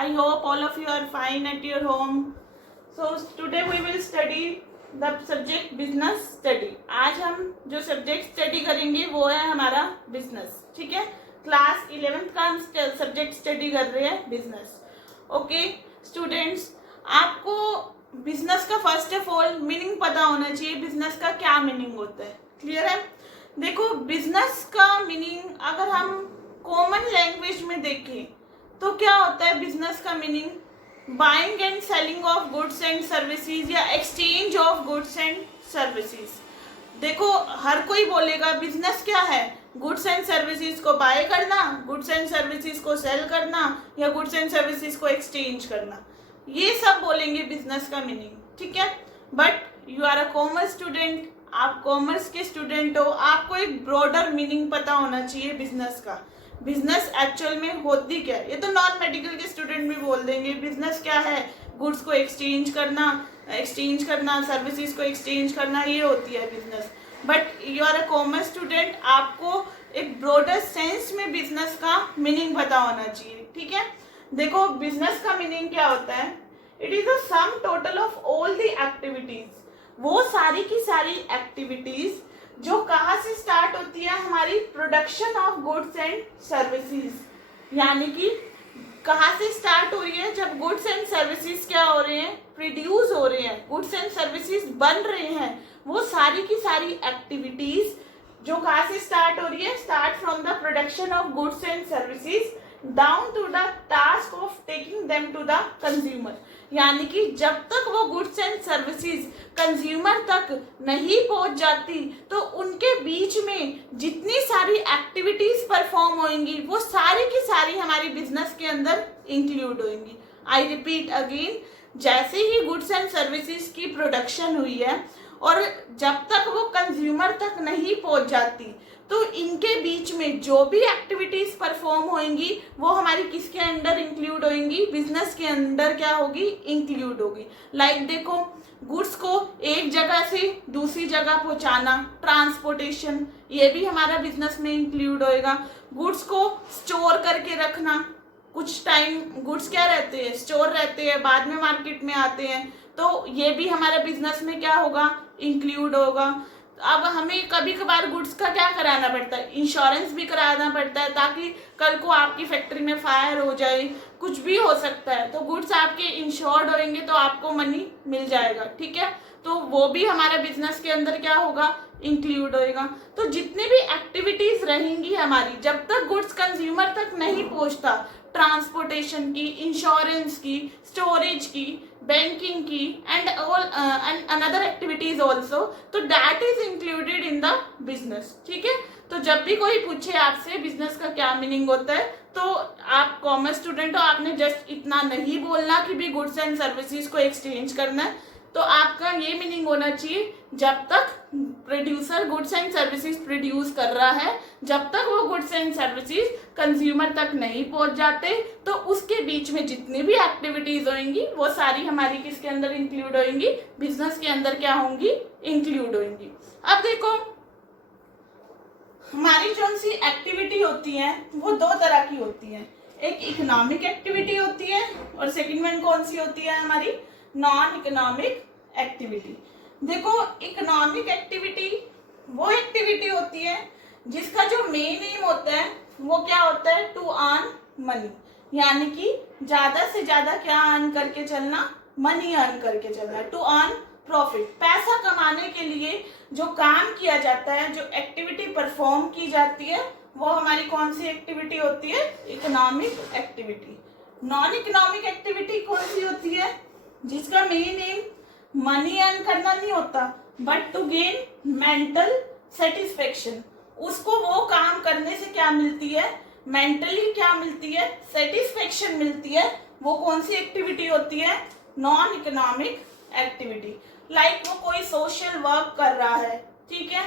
I hope all of you are fine at your home. So today we will study the subject business study. आज हम जो subject study करेंगे वो है हमारा बिजनेस. ठीक है, क्लास 11th का हम सब्जेक्ट स्टडी कर रहे हैं बिजनेस. ओके स्टूडेंट्स, आपको बिजनेस का फर्स्ट ऑफ ऑल मीनिंग पता होना चाहिए. बिजनेस का क्या मीनिंग होता है, क्लियर है? देखो, बिजनेस का मीनिंग अगर हम कॉमन लैंग्वेज में देखें तो क्या होता है बिजनेस का meaning? Buying and selling of goods and services या exchange of goods and services. देखो, हर कोई बोलेगा बिजनेस क्या है? गुड्स एंड सर्विसेज को बाय करना, गुड्स एंड सर्विसेज को सेल करना या गुड्स एंड सर्विसेज को एक्सचेंज करना. ये सब बोलेंगे बिजनेस का मीनिंग. ठीक है, but you are a commerce student, आप कॉमर्स के स्टूडेंट हो, आपको एक ब्रॉडर मीनिंग पता होना चाहिए बिजनेस का. बिजनेस एक्चुअल में होती क्या है? ये तो नॉन मेडिकल के स्टूडेंट भी बोल देंगे बिजनेस क्या है, गुड्स को एक्सचेंज करना, सर्विसेज को एक्सचेंज करना, ये होती है business. But you are a commerce student, आपको एक ब्रॉडर सेंस में बिजनेस का मीनिंग पता होना चाहिए. ठीक है, देखो बिजनेस का मीनिंग क्या होता है? It is the sum total of all the activities. वो सारी की सारी एक्टिविटीज जो कहाँ से स्टार्ट होती है? हमारी production of goods and services. यानी कि कहाँ से स्टार्ट हो रही है? जब गुड्स एंड सर्विसेज क्या हो रहे हैं? प्रोड्यूस हो रहे हैं, गुड्स एंड सर्विसेज बन रहे हैं. वो सारी की सारी एक्टिविटीज जो कहाँ से स्टार्ट हो रही है? Start from the production of goods and services down to the task of taking them to the consumer. यानी कि जब तक वो गुड्स एंड सर्विसेज कंज्यूमर तक नहीं पहुंच जाती तो उनके बीच में जितनी सारी एक्टिविटीज परफॉर्म होंगी वो सारी की सारी हमारी बिजनेस के अंदर इंक्लूड होंगी. आई रिपीट अगेन, जैसे ही गुड्स एंड सर्विसेज की प्रोडक्शन हुई है और जब तक वो कंज्यूमर तक नहीं पहुंच जाती तो इनके बीच में जो भी एक्टिविटीज परफॉर्म होंगी वो हमारी किसके अंडर इंक्लूड होंगी? बिजनेस के अंदर क्या होगी? इंक्लूड होगी. लाइक देखो, गुड्स को एक जगह से दूसरी जगह पहुंचाना, ट्रांसपोर्टेशन, ये भी हमारा बिजनेस में इंक्लूड होएगा. गुड्स को स्टोर करके रखना, कुछ टाइम गुड्स क्या रहते हैं? स्टोर रहते हैं, बाद में मार्केट में आते हैं, तो ये भी हमारा बिजनेस में क्या होगा? इंक्लूड होगा. अब हमें कभी कभार गुड्स का क्या कराना पड़ता है? इंश्योरेंस भी कराना पड़ता है, ताकि कल को आपकी फैक्ट्री में फायर हो जाए, कुछ भी हो सकता है, तो गुड्स आपके इंश्योर्ड होंगे तो आपको मनी मिल जाएगा. ठीक है, तो वो भी हमारा बिजनेस के अंदर क्या होगा? इंक्लूड होएगा. तो जितनी भी एक्टिविटीज रहेंगी हमारी, जब तक गुड्स कंज्यूमर तक नहीं पहुंचता, ट्रांसपोर्टेशन की, इंश्योरेंस की, स्टोरेज की, बैंकिंग की and all and another activities also, तो that is included in the business. ठीक है, तो जब भी कोई पूछे आपसे बिजनेस का क्या मीनिंग होता है तो आप कॉमर्स स्टूडेंट हो, आपने जस्ट इतना नहीं बोलना कि भी गुड्स एंड सर्विसेज को एक्सचेंज करना है. तो आपका ये मीनिंग होना चाहिए, जब तक producer goods and services produce कर रहा है, जब तक वो गुड्स एंड सर्विसेज कंज्यूमर तक नहीं पहुंच जाते तो उसके बीच में जितनी भी एक्टिविटीज होंगी वो सारी हमारी किसके अंदर इंक्लूड होंगी? बिजनेस के अंदर क्या होंगी? इंक्लूड होंगी. अब देखो, हमारी जो सी एक्टिविटी होती है वो दो तरह की होती है. एक इकोनॉमिक एक्टिविटी होती है और सेकंड वन कौन सी होती है? हमारी नॉन इकोनॉमिक एक्टिविटी. देखो, इकोनॉमिक एक्टिविटी वो एक्टिविटी होती है जिसका जो मेन एम होता है वो क्या होता है? To earn money. यानी कि ज्यादा से ज्यादा क्या अर्न करके चलना? मनी अर्न करके चलना है. टू अर्न प्रॉफिट, पैसा कमाने के लिए जो काम किया जाता है, जो एक्टिविटी परफॉर्म की जाती है, वो हमारी कौन सी एक्टिविटी होती है? Economic activity. Non economic activity कौन सी होती है? जिसका मेन एम मनी अर्न करना नहीं होता but to gain mental satisfaction. उसको वो काम करने से क्या मिलती है? मेंटली क्या मिलती है? सेटिस्फेक्शन मिलती है. वो कौन सी एक्टिविटी होती है? Non economic activity. लाइक वो कोई सोशल वर्क कर रहा है, ठीक है,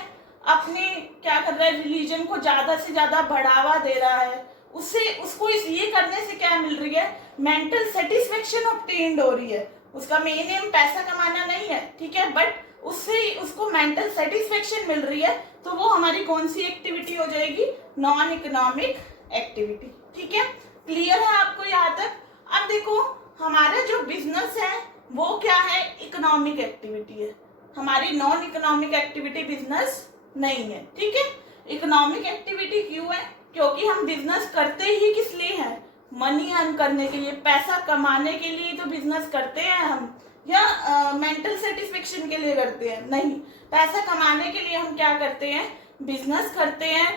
अपने क्या कर रहा है? रिलीजन को ज्यादा से ज्यादा बढ़ावा दे रहा है, उससे उसको ये करने से क्या मिल रही है? मेंटल सेटिस्फेक्शन ऑब्टेन्ड हो रही है. उसका मेन एम पैसा कमाना नहीं है, ठीक है, बट उससे उसको मेंटल सेटिस्फेक्शन मिल रही है, तो वो हमारी कौन सी एक्टिविटी हो जाएगी? Non economic activity. ठीक है, क्लियर है आपको यहाँ तक? अब देखो हमारा जो बिजनेस है वो क्या है, इकोनॉमिक एक्टिविटी है, हमारी नॉन इकोनॉमिक एक्टिविटी बिजनेस नहीं है। ठीक है, इकोनॉमिक एक्टिविटी क्यों है, क्योंकि हम बिजनेस करते ही किस लिए हैं, मनी अर्न करने के लिए, पैसा कमाने के लिए तो बिजनेस करते हैं हम, या मेंटल सेटिस्फेक्शन के लिए करते हैं, नहीं, पैसा कमाने के लिए हम क्या करते हैं, बिजनेस करते हैं,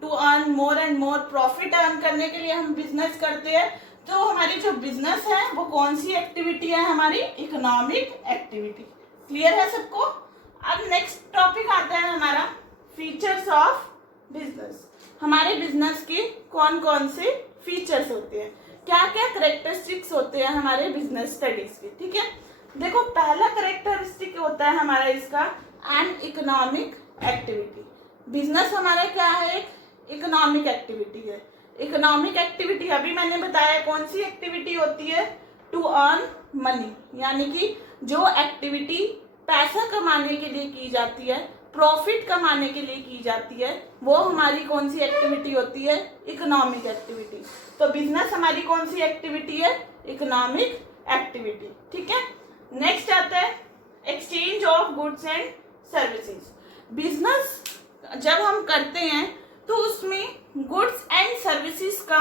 to earn more and more profit earn करने के लिए हम बिजनेस करते हैं। तो हमारी जो बिजनेस है वो कौन सी एक्टिविटी है, हमारी इकोनॉमिक एक्टिविटी। क्लियर है सबको। अब नेक्स्ट टॉपिक आता है हमारा फीचर्स ऑफ बिजनेस। हमारे बिजनेस के कौन कौन से फीचर्स होते हैं, क्या क्या करेक्टरिस्टिक्स होते हैं हमारे बिजनेस स्टडीज के। ठीक है, देखो पहला करेक्टरिस्टिक होता है हमारा इसका एन इकोनॉमिक एक्टिविटी। बिजनेस हमारा क्या है, एक इकोनॉमिक एक्टिविटी है। इकोनॉमिक एक्टिविटी अभी मैंने बताया कौन सी एक्टिविटी होती है, टू अर्न मनी, यानी कि जो एक्टिविटी पैसा कमाने के लिए की जाती है, प्रॉफिट कमाने के लिए की जाती है, वो हमारी कौन सी एक्टिविटी होती है, इकोनॉमिक एक्टिविटी। तो बिजनेस हमारी कौन सी एक्टिविटी है, इकोनॉमिक एक्टिविटी। ठीक है, नेक्स्ट आता है exchange of goods and services. Business जब हम करते हैं तो उसमें गुड्स एंड सर्विसेज का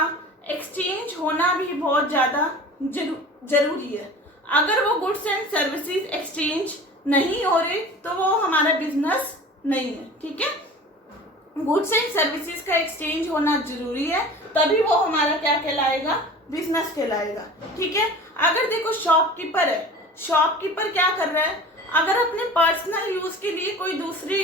एक्सचेंज होना भी बहुत ज़्यादा जरूरी है। अगर वो गुड्स एंड सर्विसेज एक्सचेंज नहीं हो रहे तो वो हमारा बिजनेस नहीं है। ठीक है, गुड्स एंड सर्विसेज का एक्सचेंज होना जरूरी है, तभी वो हमारा क्या कहलाएगा, बिजनेस कहलाएगा। ठीक है, अगर देखो शॉपकीपर है, शॉपकीपर क्या कर रहा है, अगर अपने पर्सनल यूज के लिए कोई दूसरी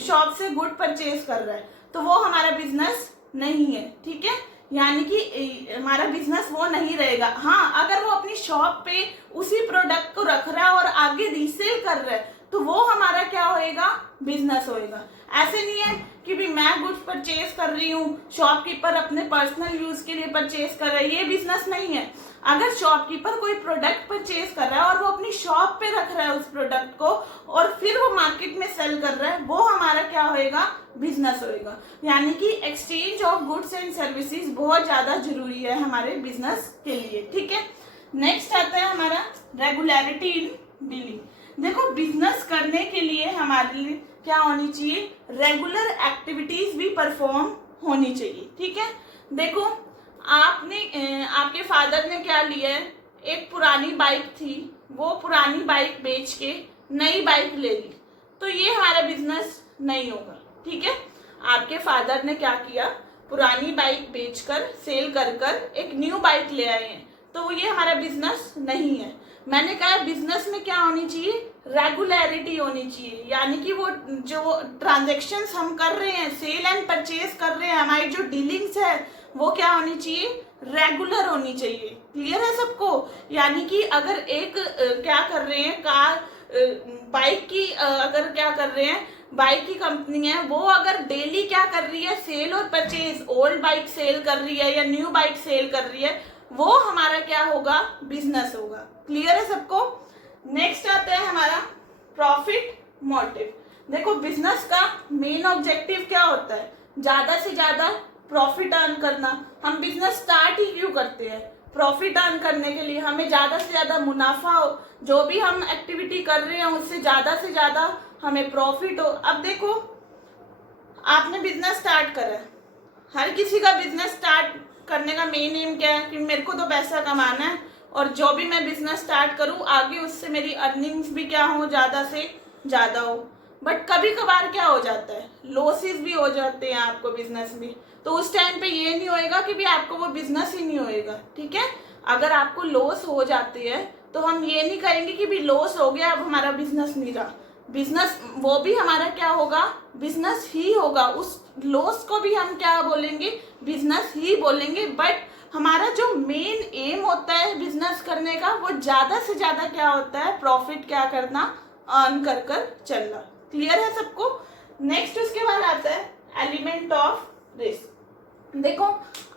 शॉप से गुड परचेज कर रहा है तो वो हमारा बिजनेस नहीं है। ठीक है, यानी कि हमारा बिजनेस वो नहीं रहेगा। हाँ, अगर वो अपनी शॉप पे उसी प्रोडक्ट को रख रहा है और आगे रीसेल कर रहा है तो वो हमारा क्या होएगा, बिजनेस होएगा। ऐसे नहीं है कि भी मैं गुड्स परचेज कर रही हूँ, शॉपकीपर अपने पर्सनल यूज के लिए परचेज कर रहा है, ये बिजनेस नहीं है। अगर शॉपकीपर कोई प्रोडक्ट परचेज कर रहा है और वो अपनी शॉप पे रख रहा है उस प्रोडक्ट को और फिर वो मार्केट में सेल कर रहा है, वो हमारा क्या होएगा, बिजनेस होएगा। यानी कि exchange of goods and services बहुत ज्यादा जरूरी है हमारे बिजनेस के लिए। ठीक है, नेक्स्ट आता है हमारा रेगुलरिटी इन डीलिंग। देखो बिजनेस करने के लिए हमारे लिए क्या होनी चाहिए, रेगुलर एक्टिविटीज भी परफॉर्म होनी चाहिए। ठीक है, देखो आपके फादर ने क्या लिया है, एक पुरानी बाइक थी, वो पुरानी बाइक बेच के नई बाइक ले ली, तो ये हमारा बिजनेस नहीं होगा। ठीक है, आपके फादर ने क्या किया, पुरानी बाइक बेचकर सेल कर कर एक न्यू बाइक ले आए हैं, तो ये हमारा बिजनेस नहीं है। मैंने कहा बिजनेस में क्या होनी चाहिए, रेगुलरिटी होनी चाहिए, यानी कि वो जो ट्रांजेक्शन्स हम कर रहे हैं, सेल एंड परचेज कर रहे हैं, हमारी जो डीलिंग्स है वो क्या होनी चाहिए, रेगुलर होनी चाहिए। क्लियर है सबको। यानी कि अगर एक क्या कर रहे हैं, बाइक की अगर क्या कर रहे हैं, बाइक की कंपनी है, वो अगर डेली क्या कर रही है, सेल और परचेज, ओल्ड बाइक सेल कर रही है या न्यू बाइक सेल कर रही है, वो हमारा क्या होगा, बिजनेस होगा। क्लियर है सबको। नेक्स्ट आता है हमारा प्रॉफिट मोटिव। देखो बिजनेस का मेन ऑब्जेक्टिव क्या होता है, ज्यादा से ज्यादा प्रॉफिट अर्न करना। हम बिजनेस स्टार्ट ही क्यों करते हैं, प्रॉफिट अर्न करने के लिए, हमें ज्यादा से ज्यादा मुनाफा हो, जो भी हम एक्टिविटी कर रहे हैं उससे से ज्यादा हमें प्रॉफिट हो। अब देखो आपने बिजनेस स्टार्ट करा है, हर किसी का बिजनेस स्टार्ट करने का मेन एम क्या है कि मेरे को तो पैसा कमाना है और जो भी मैं बिजनेस स्टार्ट करूं आगे उससे मेरी अर्निंग्स भी क्या हो, ज्यादा से ज्यादा हो। बट कभी कभार क्या हो जाता है, लॉसेस भी हो जाते हैं आपको बिजनेस में, तो उस टाइम पे ये नहीं होएगा कि भी आपको वो बिजनेस ही नहीं होएगा। ठीक है, अगर आपको लॉस हो जाते हैं तो हम ये नहीं कहेंगे कि भी लॉस हो गया अब हमारा बिजनेस नहीं रहा, बिजनेस वो भी हमारा क्या होगा, बिजनेस ही होगा। उस लॉस को भी हम क्या बोलेंगे, बिजनेस ही बोलेंगे। बट हमारा जो मेन एम होता है बिजनेस करने का, वो ज्यादा से ज्यादा क्या होता है, प्रॉफिट क्या करना, अर्न कर कर चलना। क्लियर है सबको। नेक्स्ट उसके बाद आता है एलिमेंट ऑफ रिस्क। देखो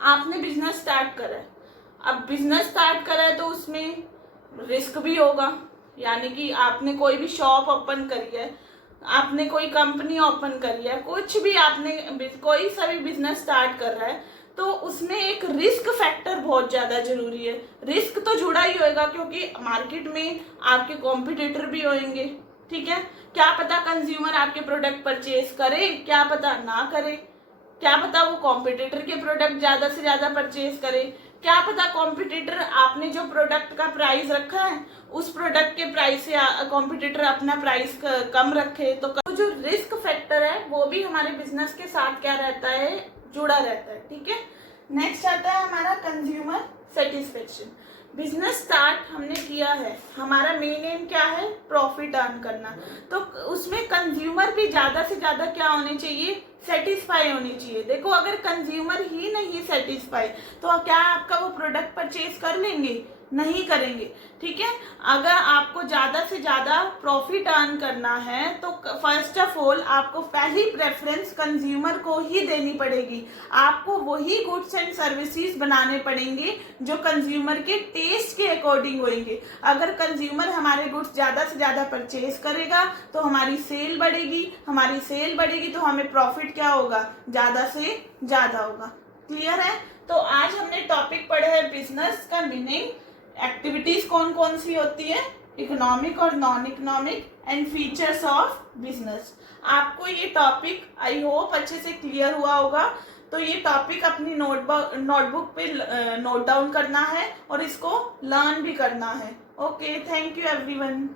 आपने बिजनेस स्टार्ट करा है, अब बिजनेस स्टार्ट करा है तो उसमें रिस्क भी होगा। यानी कि आपने कोई भी शॉप ओपन करी है, आपने कोई कंपनी ओपन करी है, कुछ भी आपने कोई सा भी बिजनेस स्टार्ट कर रहा है, तो उसमें एक रिस्क फैक्टर बहुत ज़्यादा जरूरी है। रिस्क तो जुड़ा ही होएगा क्योंकि मार्केट में आपके कॉम्पिटिटर भी होंगे, ठीक है। क्या पता कंज्यूमर आपके प्रोडक्ट परचेज करे, क्या पता ना करे, क्या पता वो कॉम्पिटिटर के प्रोडक्ट ज़्यादा से ज़्यादा परचेज करे, क्या पता कॉम्पिटिटर आपने जो प्रोडक्ट का प्राइस रखा है उस प्रोडक्ट के प्राइस से कॉम्पिटिटर अपना प्राइस कम रखे। तो जो रिस्क फैक्टर है वो भी हमारे बिजनेस के साथ क्या रहता है, जुड़ा रहता है, ठीक है। नेक्स्ट आता है हमारा कंज्यूमर सेटिस्फेक्शन। बिजनेस स्टार्ट हमने किया है, हमारा मेन एम क्या है, प्रॉफिट अर्न करना। तो उसमें कंज्यूमर भी ज्यादा से ज्यादा क्या होने चाहिए, सेटिस्फाई होनी चाहिए। देखो अगर कंज्यूमर ही नहीं सेटिस्फाई तो क्या आपका वो प्रोडक्ट परचेज कर लेंगे, नहीं करेंगे, ठीक है। अगर आपको ज्यादा से ज्यादा प्रॉफिट अर्न करना है तो फर्स्ट ऑफ ऑल आपको पहली प्रेफरेंस कंज्यूमर को ही देनी पड़ेगी। आपको वही गुड्स एंड सर्विसेज बनाने पड़ेंगे जो कंज्यूमर के टेस्ट के अकॉर्डिंग होंगे। अगर कंज्यूमर हमारे गुड्स ज्यादा से ज्यादा परचेज करेगा तो हमारी सेल बढ़ेगी, हमारी सेल बढ़ेगी तो हमें प्रॉफिट क्या होगा, ज्यादा से ज्यादा होगा। क्लियर है। तो आज हमने टॉपिक पढ़ा है बिजनेस का मीनिंग, एक्टिविटीज कौन कौन सी होती है, इकोनॉमिक और non economic, and features of business. आपको ये टॉपिक आई होप अच्छे से क्लियर हुआ होगा। तो ये टॉपिक अपनी नोटबुक पे नोट डाउन करना है और इसको लर्न भी करना है। Okay, thank you everyone.